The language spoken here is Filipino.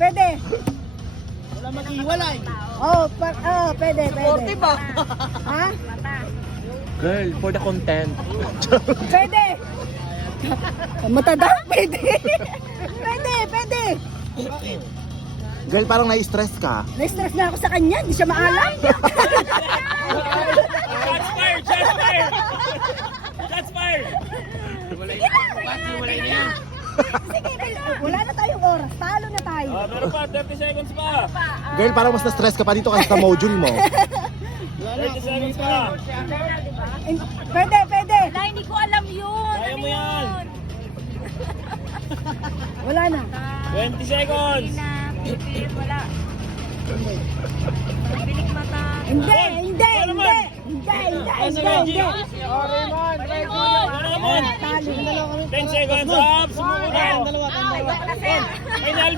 Pwede. Wala mag-iwalay. Pwede. Supportive ba? Ha? Girl, for the content. Pwede. Mata daw? Pwede. Pwede. Girl, parang nai-stress ka. Na-stress na ako sa kanya, hindi siya maalam. Shots fired! Shots fired! Shots fired! Wala na yan. Sige, wala na tayong oras. Talo na tayo. Meron pa, 30 seconds pa. Girl, parang mas na-stress ka pa dito kasi sa module mo. 30 seconds pa. Pwede. Na, hindi ko alam yun. Kaya mo yan. Wala na. 20 seconds. Wala. Bilik mata. Hindi. Ano naman? Ano naman? Talo. 10 seconds up. Sumuko na. Ay, wala kasi. Final